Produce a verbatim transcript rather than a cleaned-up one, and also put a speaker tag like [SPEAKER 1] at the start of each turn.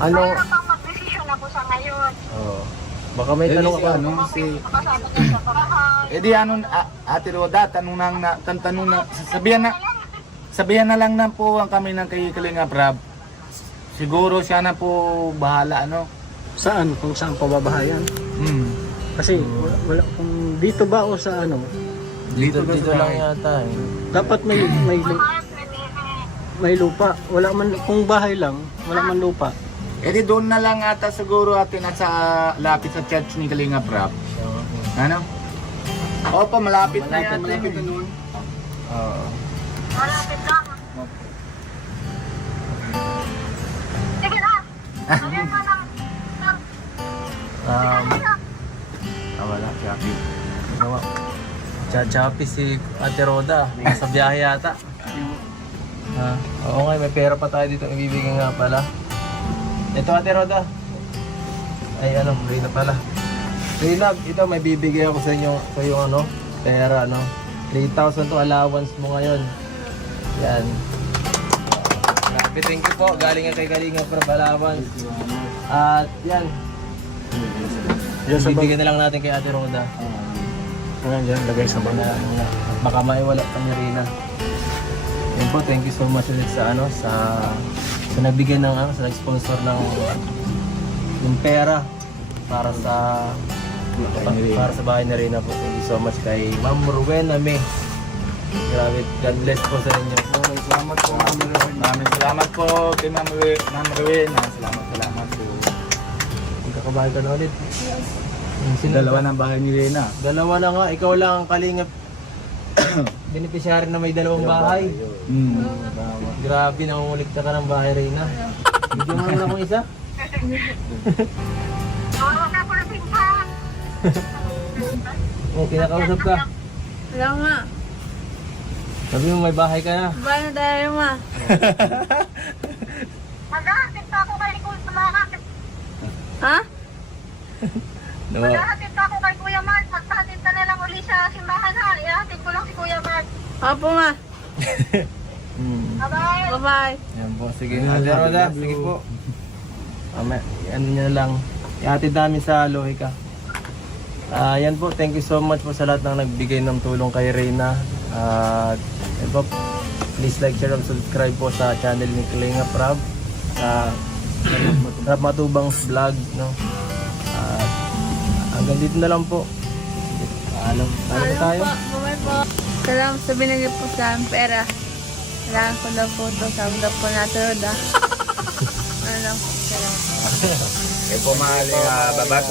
[SPEAKER 1] Ano?
[SPEAKER 2] Mayroon pang mag-desisyon ako sa ngayon.
[SPEAKER 1] Oh. Baka may
[SPEAKER 3] Eh,
[SPEAKER 1] tanong
[SPEAKER 3] si
[SPEAKER 1] ka.
[SPEAKER 3] ano?
[SPEAKER 2] Kung
[SPEAKER 3] si-
[SPEAKER 2] kasama niya sa bahay.
[SPEAKER 3] Eh di ano, a- Ate Roda, tanong na, na tan tanong na, sabihan na, sabihan na lang na po ang kami ng kay Kalinga Prab. Siguro siya na po bahala, ano?
[SPEAKER 4] Saan? Kung saan pababahayan?
[SPEAKER 3] Hmm.
[SPEAKER 4] Kasi wala, wala kung dito ba o sa ano,
[SPEAKER 1] Dito,
[SPEAKER 3] Dito
[SPEAKER 1] dito,
[SPEAKER 3] sa
[SPEAKER 1] lang
[SPEAKER 3] bahay.
[SPEAKER 1] yata eh.
[SPEAKER 4] dapat may may lu-
[SPEAKER 2] Mahal, pwede.
[SPEAKER 4] may lupa. Wala man kung bahay lang, wala man lupa.
[SPEAKER 3] Eh di doon na lang ata siguro atin at sa lapit sa church ni Kalinga Prab. Ano? Opo, malapit na yan. Malapit na doon.
[SPEAKER 1] Oo.
[SPEAKER 2] Malapit lang. Sige na. Ayan ka lang.
[SPEAKER 1] Um, ah, wala, Chappy. Ano Chappy si Ate Roda. Nasa biyahe yata. Ha? Oo nga, may pera pa tayo dito. Ibibigay nga pala. Ito Ate Roda. Ay ano, Rina pala. Rina, ito may bibigay ako sa inyo. Sa yung ano, pera ano. three thousand to allowance mo ngayon. Yan. Grabe, thank you po. Galing nga kay Kalinga para allowance. At yan.
[SPEAKER 4] Diyan sa bag.
[SPEAKER 1] Bibigyan na lang natin kay Ate Roda.
[SPEAKER 4] Ano dyan, lagay sa bag.
[SPEAKER 1] Na, na, baka maiwala pa niya Rina. Yan po, thank you so much ulit sa ano, sa sa nagbigay ng ano, sa nag-sponsor ng yung pera para sa pa- para sa bahay ni Rina po. Thank you so much kay Ma'am Rowena May. Grabe, God bless po sa inyo.
[SPEAKER 3] Okay, salamat po, Ma'am Rowena. Maraming salamat po kay Ma'am Rowena. Ma'am Rowena. Salamat, salamat po.
[SPEAKER 1] Magkakabahay ka na ulit. Yung sino-
[SPEAKER 3] Dalawa ng bahay ni Rena.
[SPEAKER 1] Dalawa na nga, ikaw lang ang kalingap beneficiary na may dalawang bahay.
[SPEAKER 3] Hmm.
[SPEAKER 1] Grabe, nangungulikta ka ng bahay, Reyna. Bigyan mo naman akong isa.
[SPEAKER 2] Wala ka po na pinta.
[SPEAKER 1] Oh, kinakausap ka.
[SPEAKER 5] Wala nga.
[SPEAKER 1] Sabi mo may bahay ka na.
[SPEAKER 5] Ba na tayo ma?
[SPEAKER 2] Maghahatid pa ako kay Kuya Mark.
[SPEAKER 5] Ha?
[SPEAKER 1] No.
[SPEAKER 2] Maghahatid pa ako kay Kuya Mark. Maghahatid na na lang uli sa simbahan ha. Ihahatid ko lang si Kuya Mark.
[SPEAKER 5] Opo ma.
[SPEAKER 1] Hmm.
[SPEAKER 2] Bye-bye.
[SPEAKER 5] Bye-bye.
[SPEAKER 1] Yan po, sige. Ate Roda, sige po. Ame, ano nyo na lang. Ihatid namin sa Lohika. Ah, yan po, thank you so much po sa lahat ng nagbigay ng tulong kay Reyna. At yan po, please like, share, and subscribe po sa channel ni Kalinga Prab. Sa Rap Matubang's vlog, no? At hanggang dito na lang po. Paalam. Paalam po tayo.
[SPEAKER 5] po. Bye po. Salamat sa binigay po sa akin pera. Kailangan ko daw po ito. Sabi daw po natin Roda. Ano lang po. Salamat.
[SPEAKER 3] Eh po, mahal, uh, baba